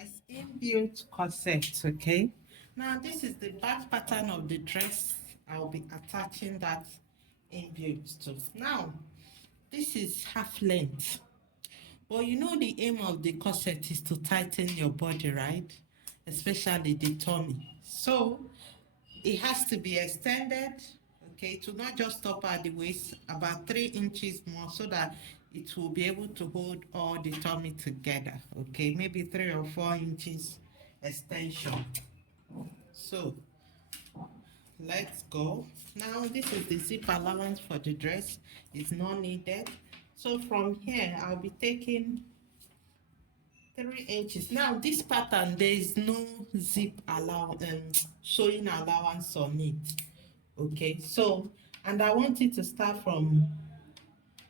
guys, inbuilt corset. Okay, now this is the back pattern of the dress. I'll be attaching that inbuilt to. Now this is half length, but you know the aim of the corset is to tighten your body, right? Especially the tummy. So it has to be extended, okay, to not just stop at the waist, about 3 inches more, so that it will be able to hold all the tummy together, okay, maybe 3 or 4 inches extension. So let's go. Now this is the zip allowance for the dress. It's not needed. So from here I'll be taking 3 inches. Now this pattern, there is no zip sewing allowance on it. Okay, so, and I want it to start from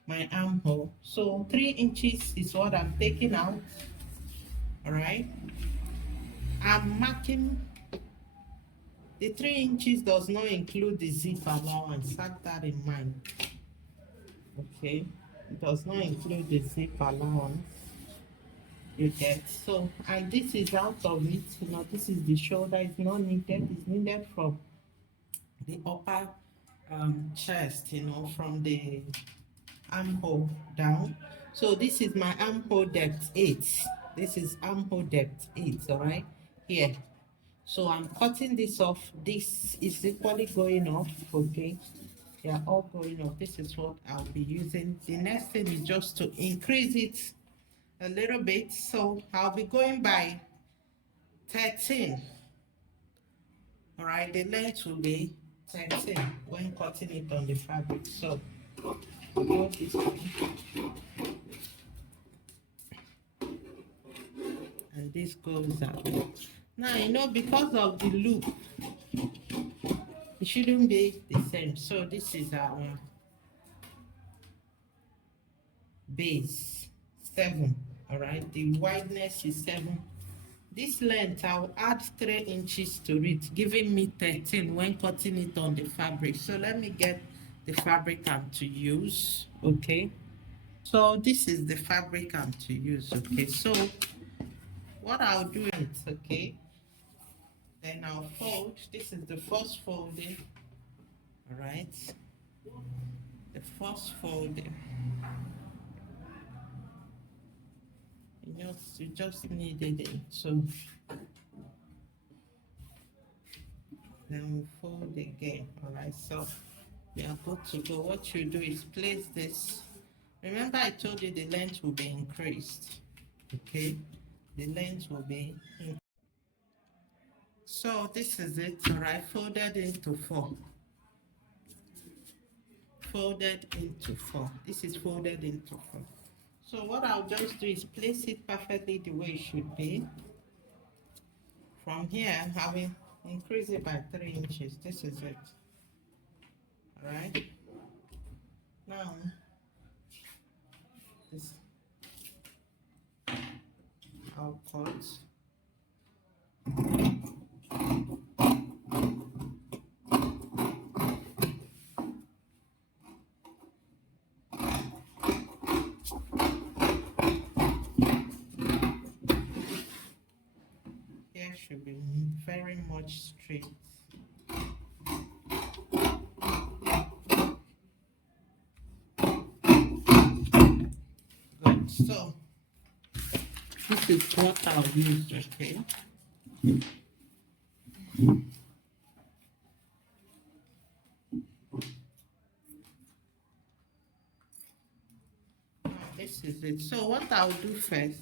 my armhole. So 3 inches is what I'm taking out. All right, I'm marking the 3 inches does not include the zip allowance. Have that in mind. Okay, it does not include the zip allowance. You get, so, and this is out of it. You know, this is the shoulder. It's not needed. It's needed from the upper chest. You know, from the armhole down. So this is my armhole depth 8. This is armhole depth 8. All right, here. So I'm cutting this off. This is equally going off. Okay, they are all going off. This is what I'll be using. The next thing is just to increase it a little bit. So I'll be going by 13. All right, the length will be 13 when cutting it on the fabric. So go this way, and this goes out. Now, you know, because of the loop, it shouldn't be the same. So this is our base, 7. All right, the wideness is 7. This length, I'll add 3 inches to it, giving me 13 when cutting it on the fabric. So let me get the fabric I'm to use. Okay, so this is the fabric I'm to use. Okay, so what I'll do is, okay, then I'll fold. This is the first folding. All right, the first folding. You just needed it. So then we fold again. All right, so we are good to go. What you do is place this. Remember, I told you the length will be increased. Okay, the length will be increased. So this is it. All right, folded into 4. Folded into 4. This is folded into 4. So what I'll just do is place it perfectly the way it should be. From here, I will increase it by 3 inches. This is it. All right. Now, this I'll cut. Here should be very much straight. Good. So this is what I'll use. Okay. This is it. So what I'll do first,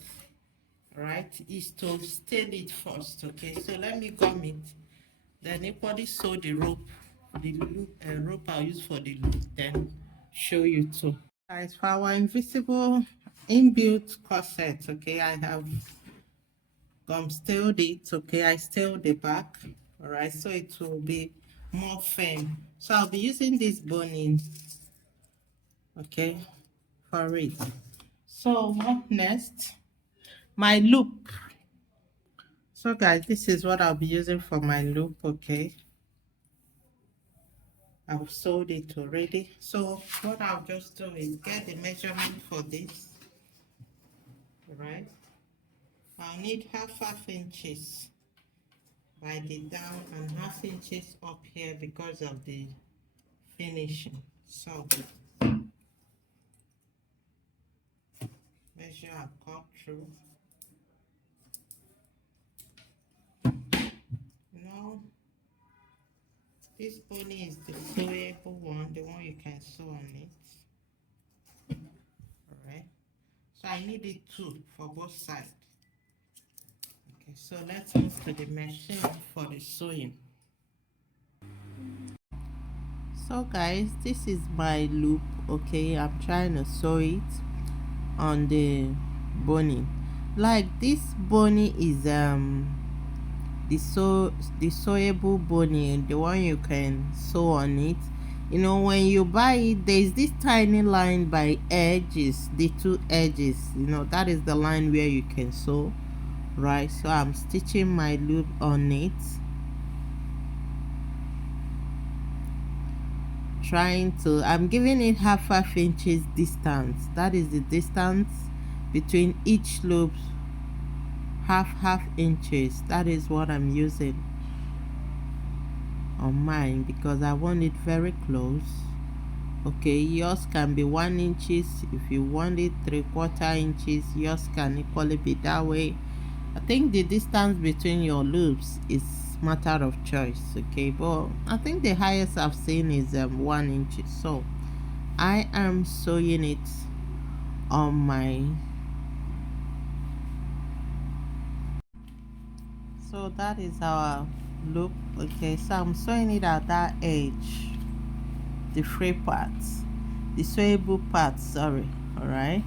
right, is to stain it first. Okay, so let me gum it, then equally sew the rope, the loop, rope I'll use for the loop, then show you too. Guys, for our invisible inbuilt corset, okay, I have gum stailed it. Okay, I stailed the back. All right, so it will be more firm. So I'll be using this boning, okay, for it. So what next? My loop. So guys, this is what I'll be using for my loop. Okay, I've sewed it already. So what I'll just do is get the measurement for this. All right, I'll need half inches by the down and half inches up here because of the finishing. So measure and cut through. Now this only is the sewable one, the one you can sew on it. Alright. So I need it two for both sides. Okay, so let's move to the machine for the sewing. So guys, this is my loop. Okay, I'm trying to sew it on the boning. Like this boning is the sewable boning, the one you can sew on it. You know, when you buy it, there's this tiny line by edges, the two edges, you know, that is the line where you can sew, right? So I'm stitching my loop on it, I'm giving it half inches distance. That is the distance between each loop, half inches. That is what I'm using on mine because I want it very close. Okay, yours can be 1 inches. If you want it 3/4 inches, yours can equally be that way. I think the distance between your loops is matter of choice. Okay, but I think the highest I've seen is 1 inch. So I am sewing it on my, so that is our loop. Okay, so I'm sewing it at that edge, the free parts, the sewable parts, sorry. All right,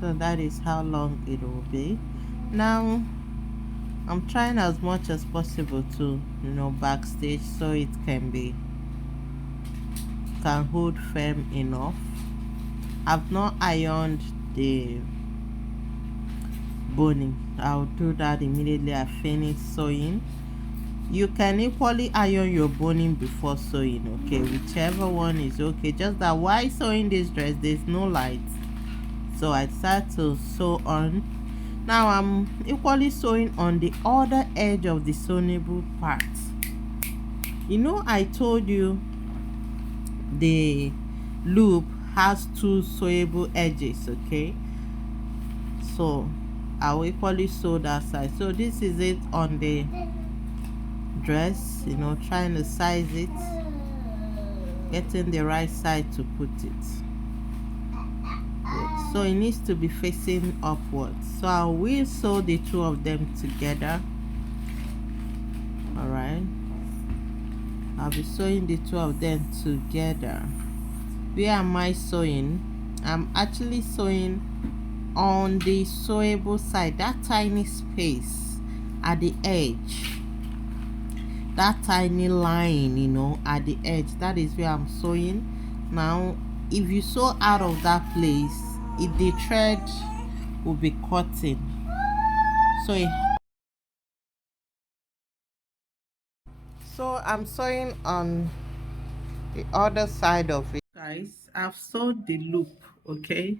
so that is how long it will be. Now I'm trying as much as possible to, you know, backstage so it can hold firm enough. I've not ironed the boning. I'll do that immediately I finish sewing. You can equally iron your boning before sewing, okay, whichever one is okay. Just that while sewing this dress there's no light, so I start to sew on. Now I'm equally sewing on the other edge of the sewable part. You know, I told you the loop has two sewable edges, okay? So I'll equally sew that side. So this is it on the dress, you know, trying to size it, getting the right side to put it. Good. So it needs to be facing upwards. So I will sew the two of them together. All right, I'll be sewing the two of them together. Where am I sewing? I'm actually sewing on the sewable side, that tiny space at the edge, that tiny line, you know, at the edge. That is where I'm sewing. Now if you sew out of that place, the thread will be cutting. So I'm sewing on the other side of it. Guys, I've sewed the loop, okay?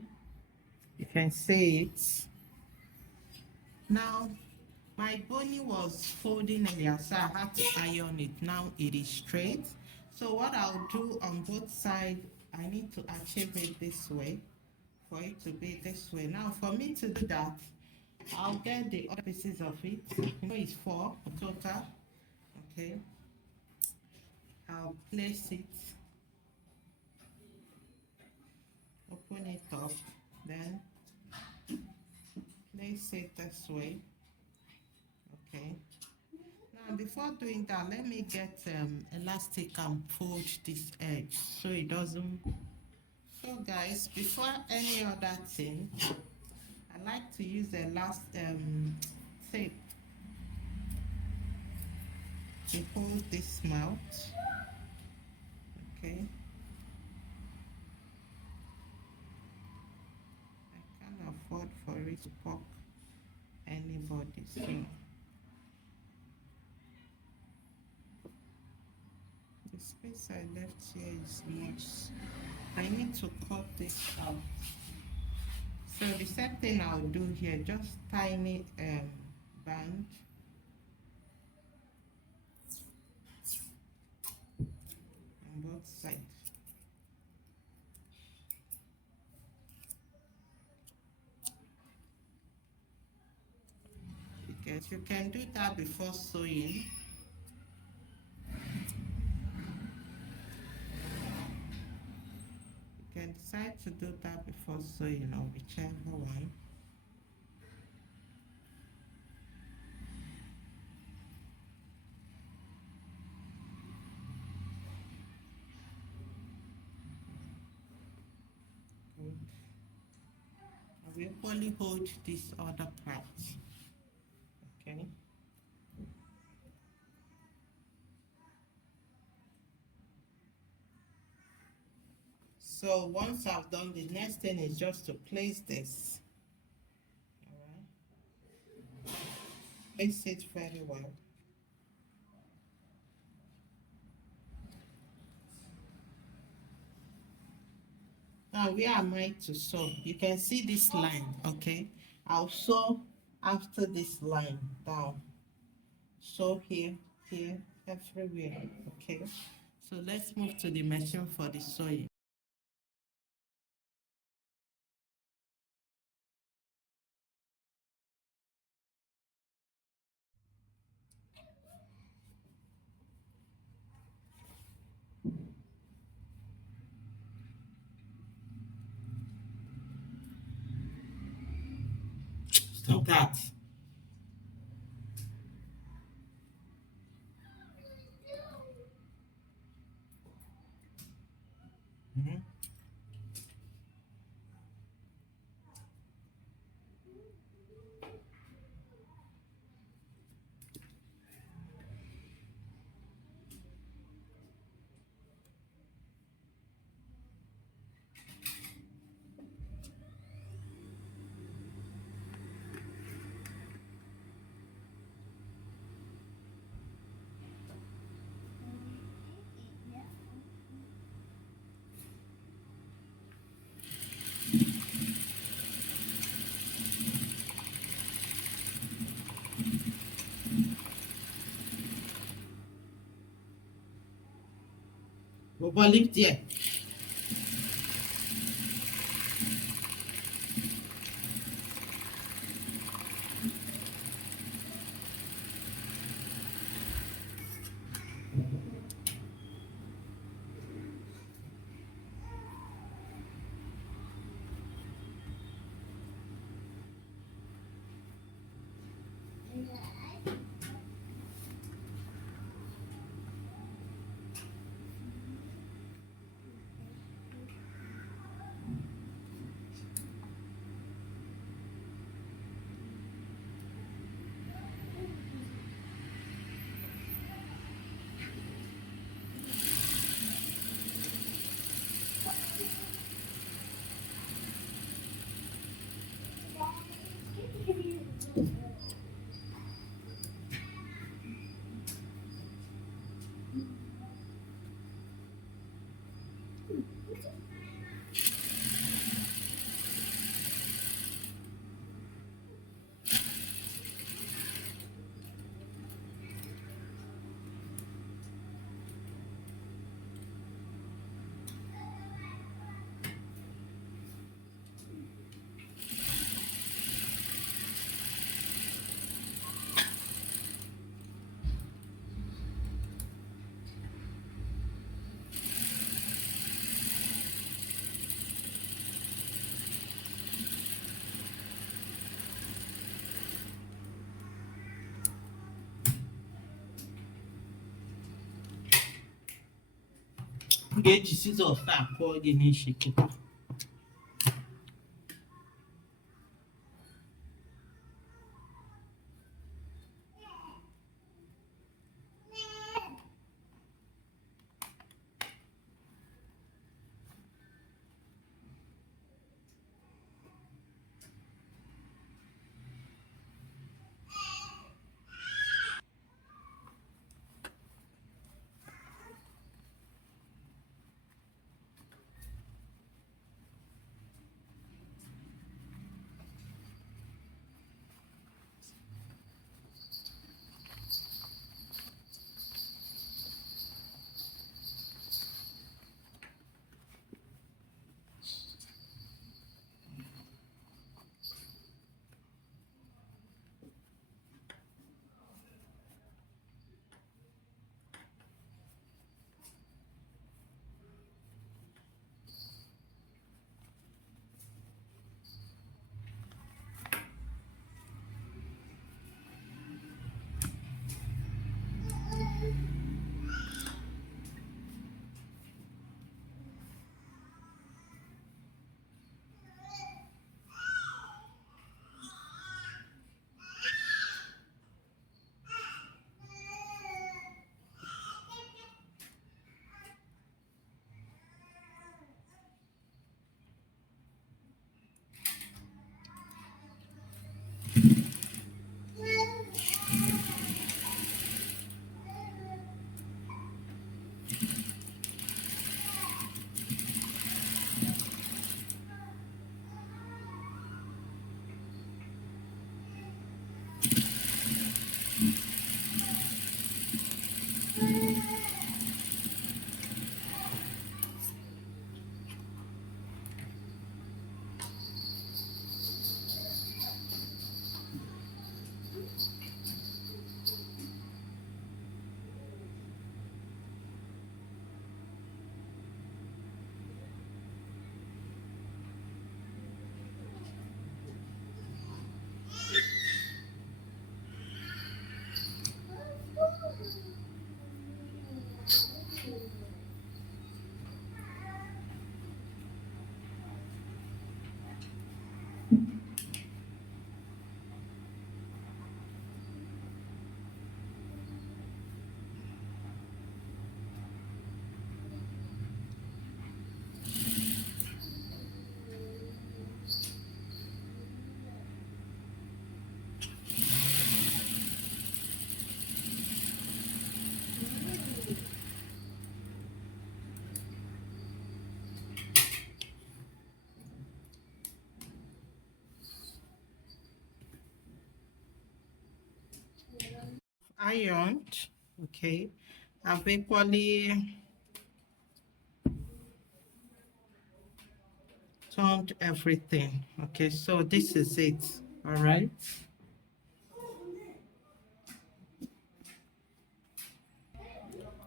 You can see it. Now, my bony was folding earlier, so I had to iron it. Now it is straight. So what I'll do on both sides, I need to achieve it this way, for it to be this way. Now, for me to do that, I'll get the other pieces of it. You know, it's 4 total. Okay. I'll place it, open it up, then place it this way. Okay. Now before doing that, let me get elastic and fold this edge so it doesn't. So guys, before any other thing, I like to use a last tape to hold this mouth. Okay. I can't afford for it to poke anybody, so the space I left here is loose. I need to cut this out So the same thing I'll do here, just tiny band on both sides. Because you can do that before sewing. You can decide to do that before sewing or whichever one. Good. I will equally hold this other part. Okay. So once I've done, the next thing is just to place this. All right. Place it very well. Now, where am I to sew? You can see this line, okay? I'll sew after this line down. Sew here, here, everywhere, okay? So let's move to the machine for the sewing. Stop that. Mhm. But lift there. Ga-eji scissors akụọ gị n'isi kịta. ironed. Okay, I've equally turned everything. Okay, so this is it. All right.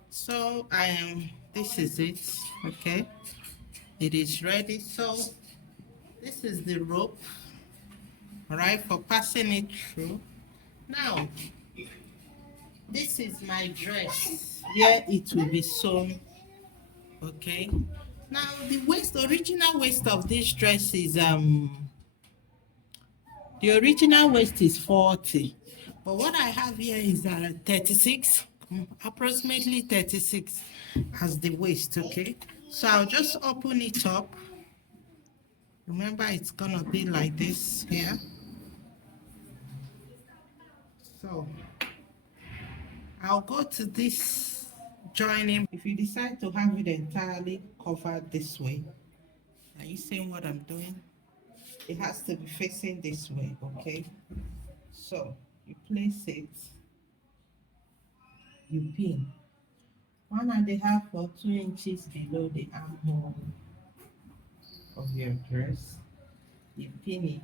So I am, this is it. Okay, it is ready. So this is the rope, all right, for passing it through. Now this is my dress where it will be sewn. Okay, now the waist, original waist of this dress is the original waist is 40, but what I have here is 36, approximately 36 as the waist. Okay, so I'll just open it up. Remember, it's gonna be like this here. So I'll go to this joining. If you decide to have it entirely covered this way, are you seeing what I'm doing? It has to be facing this way. Okay, so you place it, you pin 1.5 or 2 inches below the armhole of your dress. You pin it.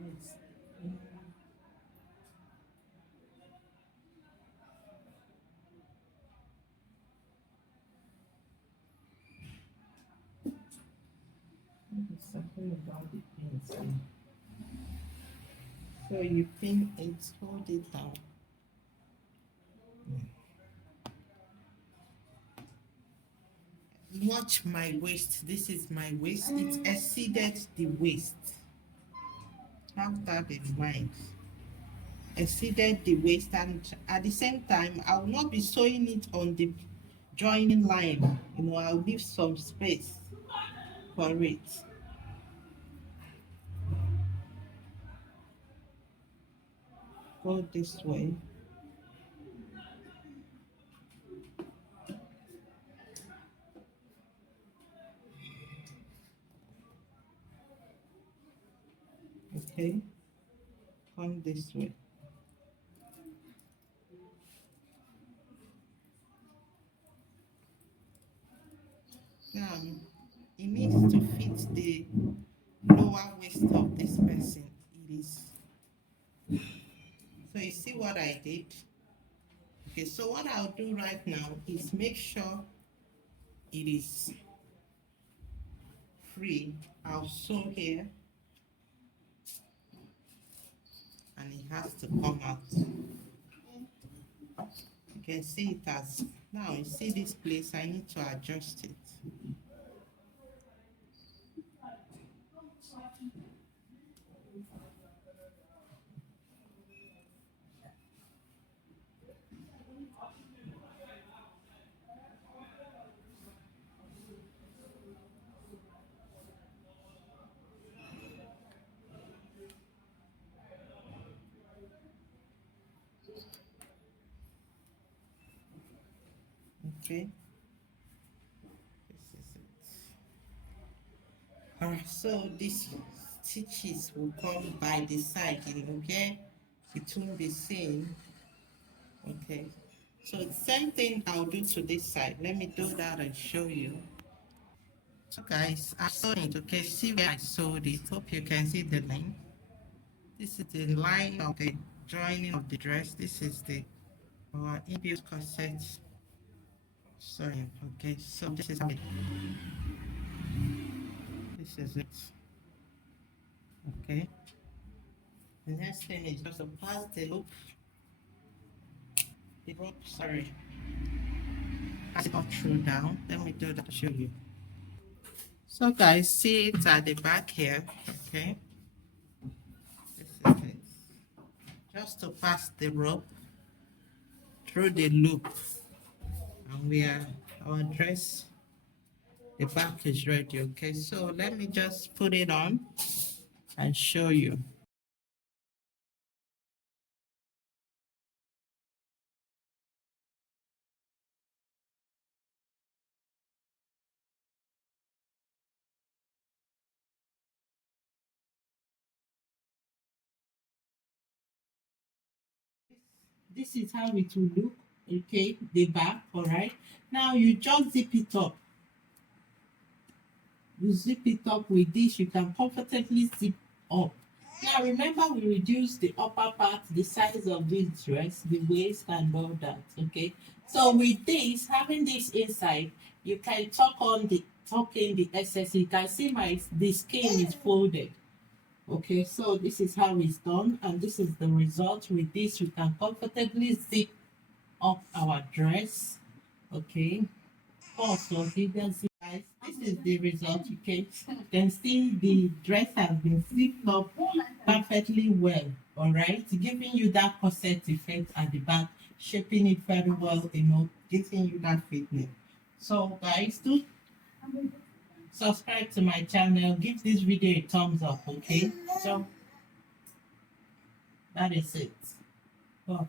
Yes. There's something about the pins. So you pin it, hold it down. Watch my waist. This is my waist. It exceeded the waist. Have that in mind. Exceeded the waist, and at the same time, I will not be sewing it on the joining line. I'll leave some space for it. Go this way. Okay, come this way. Now, it needs to fit the lower waist of this person. It is. So you see what I did? Okay, so what I'll do right now is make sure it is free. I'll sew here, and it has to come out. You can see it as, now you see this place, I need to adjust it. Okay, this is it. Alright, so these stitches will come by the side, okay? It won't be seen. Okay, so the same thing I'll do to this side. Let me do that and show you. So guys, I sewed it. Okay, see where I sewed it. Hope you can see the line. This is the line of the joining of the dress. This is the inbuilt corset sewing. Okay, so this is how this is it. Okay, the next thing is just to pass the rope, sorry, pass it all through down. Let me do that to show you. So guys, see it at the back here. Okay, this is it. Just to pass the rope through the loop, and our dress, the back is ready. Okay, so let me just put it on and show you. This is how it will look. Okay, the back. All right. Now you just zip it up. You zip it up with this. You can comfortably zip up. Now remember, we reduced the upper part, the size of this dress, the waist and all that. Okay. So with this, having this inside, you can tuck in the excess. You can see the skin is folded. Okay, so this is how it's done, and this is the result. With this, we can comfortably zip up our dress. Okay, also guys, this is the result. Okay, you can see the dress has been zipped up perfectly well. All right, giving you that corset effect at the back, shaping it very well, giving you that fitness. So guys, do subscribe to my channel, give this video a thumbs up. Okay, so that is it. But